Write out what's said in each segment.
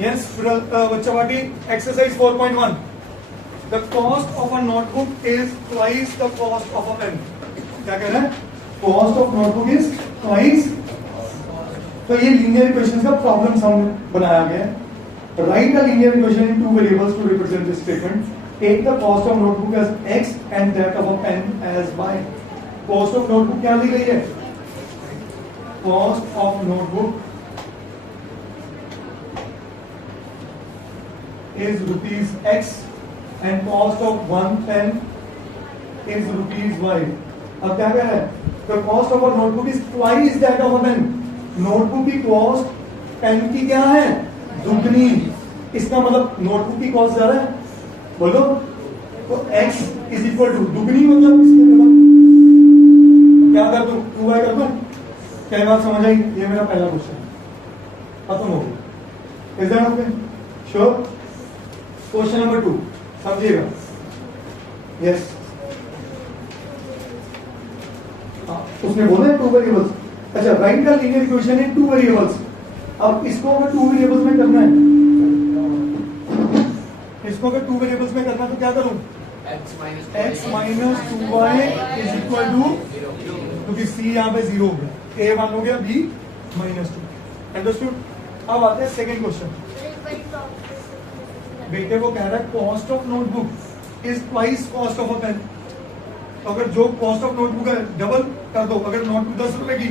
Yes, Chawati, exercise 4.1. The cost of a notebook is twice the cost of a pen. क्या कह रहा है? Cost of notebook is twice. तो ये linear equations का problem सम बनाया गया है. Write a linear equation in two variables to represent this statement. Take the cost of notebook as x and that of a pen as y. Cost of notebook क्या दी गई है? Cost of notebook is rupees x and cost of one pen is rupees y. अब क्या कह रहा है? The cost of a notebook is twice that of a pen. Notebook की cost pen की क्या है? दुगनी. इसका मतलब नोटबुक की कॉस्ट ज्यादा है. बोलो तो x इज इक्वल टू दुगनी मतलब इसके मतलब क्या कर दूं? 2y कर दूं? क्या बात समझ आई? ये मेरा पहला क्वेश्चन खत्म हो गया. Is that okay? Sure. Question number 2 समझिएगा. यस, उसने बोला है 2 वेरिएबल्स. अच्छा, right the linear equation in 2 variables. अब इसको अगर 2 वेरिएबल्स में करना है, इसको अगर 2 वेरिएबल्स में करना है तो क्या करूं? x minus 2y is equal to, क्योंकि c यहाँ पे 0 हो गया, a 1 हो गया, b माइनस 2. अंडरस्टूड. अब आते हैं सेकेंड क्वेश्चन. बेटे वो कह रहा है cost of notebook is twice cost of a pen. तो अगर जो कॉस्ट ऑफ नोटबुक है डबल कर दो. अगर नोटबुक 10 रुपए की,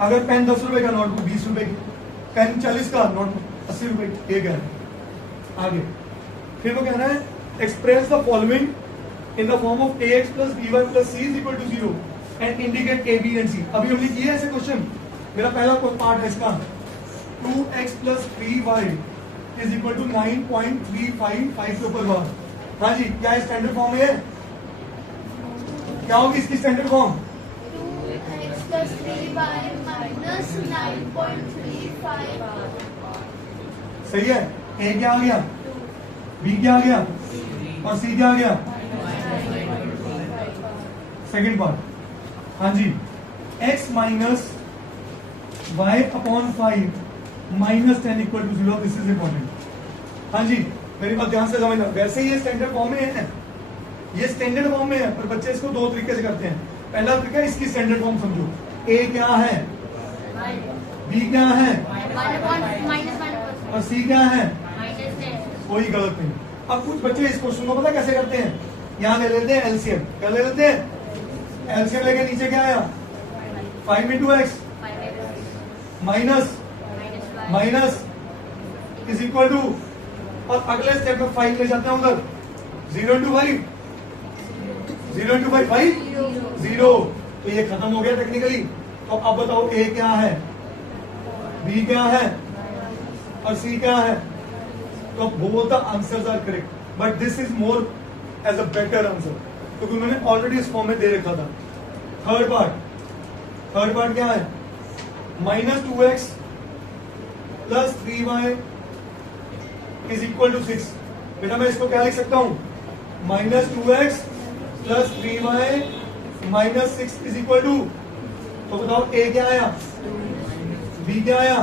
अगर पेन 10 रुपए का, नोटबुक 20 रुपए की, पेन 40 का, नोटबुक 80 रुपए की. ये कह रहा है. आगे फिर वो कह रहा है express the following in the form of ax plus by plus c is equal to 0 and indicate a b and c. अभी हमने किया ऐसे क्वेश्चन. मेरा पहला पार्ट है इसका 2x plus 3y is equal to 9.355 के ऊपर बार. हाँ जी, क्या स्टैंडर्ड फॉर्म है? क्या होगी इसकी standard form? 2x plus 3y minus 9.35. सही है. a क्या आ गया? b क्या आ गया? और c क्या आ गया? Second part. हाँ जी, x minus y upon 5 minus 10 equal to 0. This is important. हाँ जी, मेरी बात ध्यान से समझना. वैसे ये स्टैंडर्ड फॉर्म में है, ये स्टैंडर्ड फॉर्म में है, पर बच्चे इसको दो तरीके से करते हैं. पहला तरीका इसकी स्टैंडर्ड फॉर्म समझो. a क्या है? b क्या है? और c क्या है? कोई गलत नहीं. अब कुछ बच्चे इस क्वेश्चन को पता कैसे करते हैं? यहाँ ले लेते हैं एलसीएम. क्या ले लेते हैं? एलसीएम लेके नीचे क्या आया? 5 into X minus minus is equal to, और अगले स्टेप में 5 ले जाते हैं उधर. 0 इंटू 5, 0 इंटू 5 5 0. तो ये खत्म हो गया टेक्निकली. तो अब बताओ a क्या है, b क्या है और c क्या है? तो both the answers are correct, but this is more as a better answer, क्योंकि उन्होंने ऑलरेडी इस फॉर्म में दे रखा था. थर्ड पार्ट क्या है? Minus 2x plus 3y is equal to 6. बेटा मैं इसको क्या लिख सकता हूं? Minus 2x plus 3y minus 6 is equal to. तो बताओ a क्या आया, b क्या आया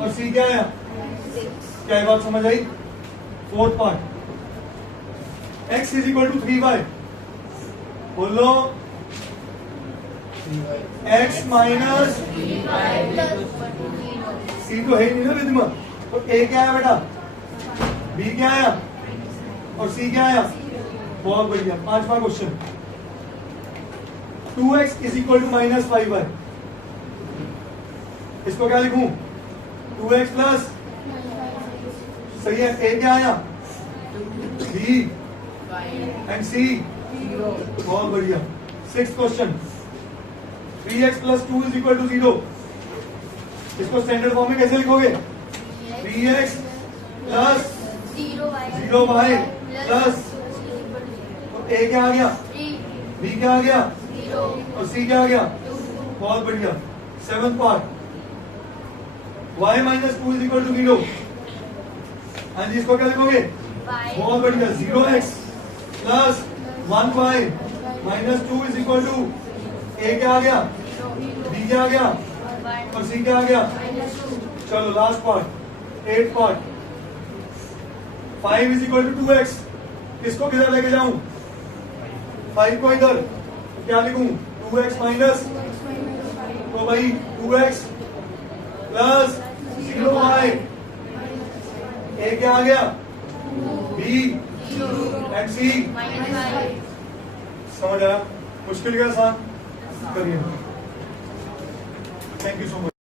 और c क्या आया? क्या ये बात समझ आई? Fourth part, x is equal to 3y. बोलो x माइनस c तो है नहीं ना रिदमा. तो a क्या आया बेटा, b क्या आया और c क्या आया? बहुत बढ़िया. पांचवा question, 2x is equal to minus 5y. इसको क्या लिखूं? 2x प्लस, सही है. a क्या आया? b and c. बहुत बढ़िया. Sixth question, 3x plus 2 is equal to 0. इसको स्टैंडर्ड फॉर्म में कैसे लिखोगे? 3x प्लस 0y प्लस, तो a क्या आ गया, b क्या आ गया और c क्या आ गया? बहुत बढ़िया. Seventh part, y minus 2 is equal to 0. हाँ जी, इसको क्या लिखोगे? बहुत बढ़िया. 0x plus 1y minus 2 is equal to, a क्या आ गया, b क्या आ गया और c क्या आ गया? चलो last part, 8 part. 5 is equal to 2x। इसको किधर लेके जाऊं? 5 को इधर, क्या लिखूं? 2x माइनस, तो भाई 2x प्लस 0y। ए क्या आ गया? बी एंड सी। समझ आया? मुश्किल के आसान करिए। Thank you so much.